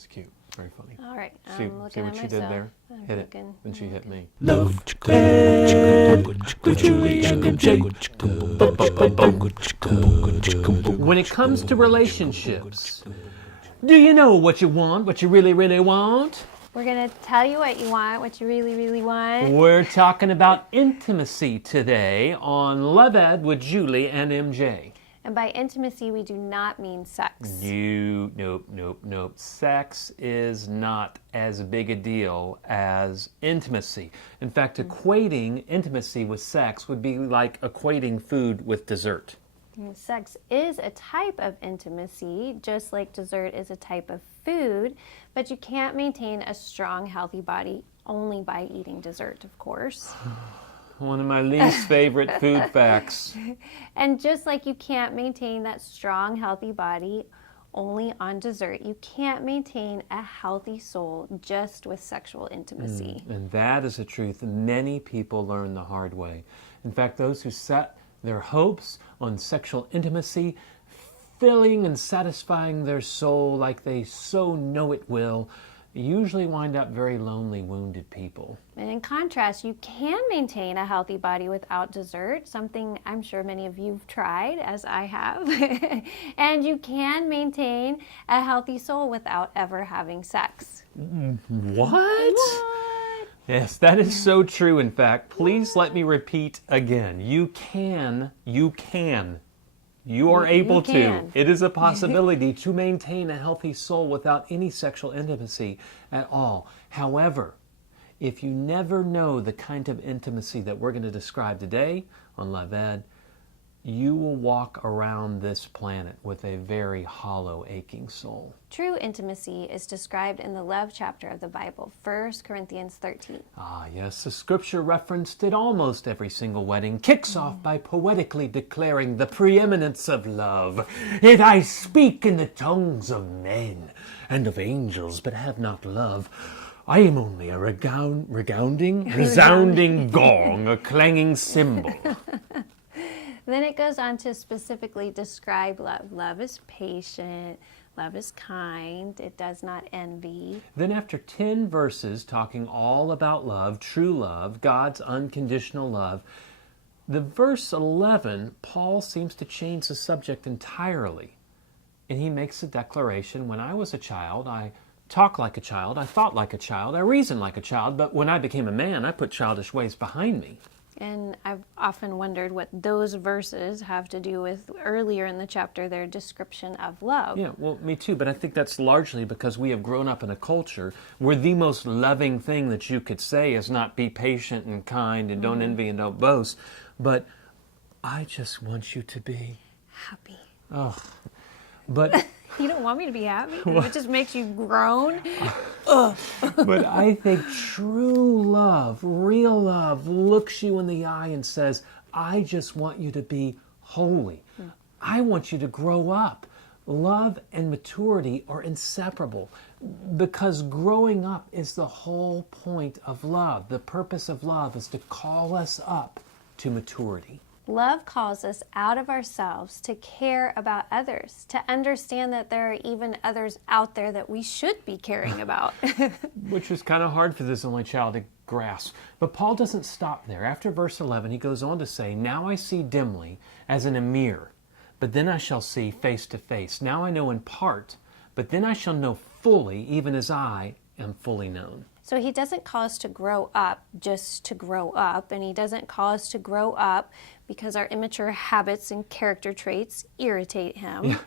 was cute. Very funny. All right. See I'm looking what at she did myself. there? I'm Hit it. looking. Then she hit me. Love Ed with Julie and MJ. When it comes to relationships, do you know what you want, what you really, really want? We're going to tell you what you want, what you really, really want. We're talking about intimacy today on Love Ed with Julie and MJ. And by intimacy, we do not mean sex. Nope. Sex is not as big a deal as intimacy. In fact, equating intimacy with sex would be like equating food with dessert. Sex is a type of intimacy, just like dessert is a type of food, but you can't maintain a strong, healthy body only by eating dessert, of course. One of my least favorite food facts. And just like you can't maintain that strong, healthy body only on dessert, you can't maintain a healthy soul just with sexual intimacy. And that is a truth many people learn the hard way. In fact, those who set their hopes on sexual intimacy, filling and satisfying their soul like they so know it will, usually wind up very lonely, wounded people. And in contrast, you can maintain a healthy body without dessert, something I'm sure many of you've tried, as I have. And you can maintain a healthy soul without ever having sex. What? Yes, that is so true. In fact, please let me repeat again. You are able to. It is a possibility to maintain a healthy soul without any sexual intimacy at all. However, if you never know the kind of intimacy that we're going to describe today on Love Ed, you will walk around this planet with a very hollow, aching soul. True intimacy is described in the love chapter of the Bible, 1 Corinthians 13. Ah, yes, the scripture referenced at almost every single wedding kicks off by poetically declaring the preeminence of love. If I speak in the tongues of men and of angels, but have not love, I am only a resounding gong, a clanging cymbal. Then it goes on to specifically describe love. Love is patient. Love is kind. It does not envy. Then after 10 verses talking all about love, true love, God's unconditional love, the verse 11, Paul seems to change the subject entirely. And he makes a declaration, when I was a child, I talked like a child, I thought like a child, I reasoned like a child, but when I became a man, I put childish ways behind me. And I've often wondered what those verses have to do with earlier in the chapter, their description of love. Yeah, well, me too, but I think that's largely because we have grown up in a culture where the most loving thing that you could say is not be patient and kind and don't envy and don't boast, but I just want you to be Happy. Oh, but You don't want me to be happy? It just makes you groan? but I think true love, real love, looks you in the eye and says, I just want you to be holy. I want you to grow up. Love and maturity are inseparable because growing up is the whole point of love. The purpose of love is to call us up to maturity. Love calls us out of ourselves to care about others, to understand that there are even others out there that we should be caring about. Which is kind of hard for this only child to grasp. But Paul doesn't stop there. After verse 11, he goes on to say, Now I see dimly as in a mirror, but then I shall see face to face. Now I know in part, but then I shall know fully, even as I am fully known. So he doesn't call us to grow up just to grow up, and he doesn't call us to grow up because our immature habits and character traits irritate him.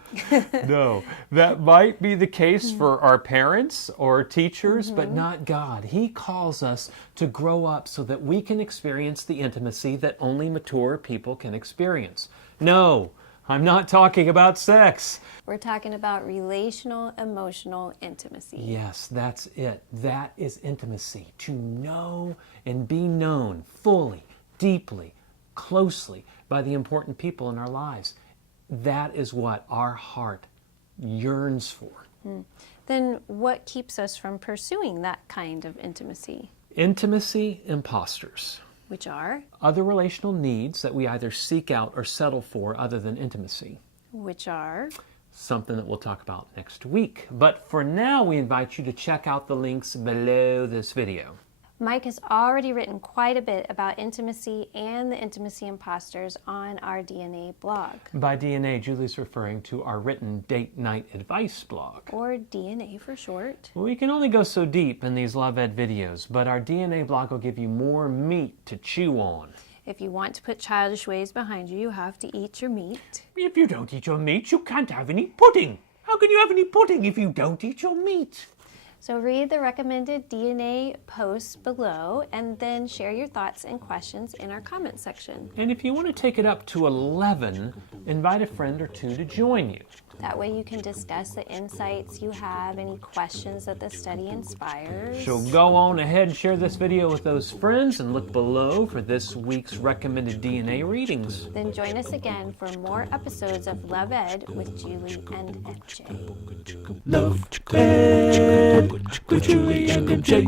No, that might be the case for our parents or teachers, but not God. He calls us to grow up so that we can experience the intimacy that only mature people can experience. No, I'm not talking about sex. We're talking about relational, emotional intimacy. Yes, that's it. That is intimacy. To know and be known fully, deeply, closely by the important people in our lives. That is what our heart yearns for. Then what keeps us from pursuing that kind of intimacy? Intimacy imposters. Which are? Other relational needs that we either seek out or settle for other than intimacy. Which are? something that we'll talk about next week. But for now, we invite you to check out the links below this video. Mike has already written quite a bit about intimacy and the intimacy imposters on our DNA blog, By DNA, Julie's referring to our written date night advice blog. or DNA for short. We can only go so deep in these Love Ed videos, but our DNA blog will give you more meat to chew on. If you want to put childish ways behind you, you have to eat your meat. If you don't eat your meat, you can't have any pudding. How can you have any pudding if you don't eat your meat? So read the recommended DNA posts below and then share your thoughts and questions in our comment section. And if you want to take it up to 11, invite a friend or two to join you. That way you can discuss the insights you have, any questions that the study inspires. So go on ahead and share this video with those friends and look below for this week's recommended DNA readings. Then join us again for more episodes of Love Ed with Julie and MJ. Love Ed with Julie and MJ.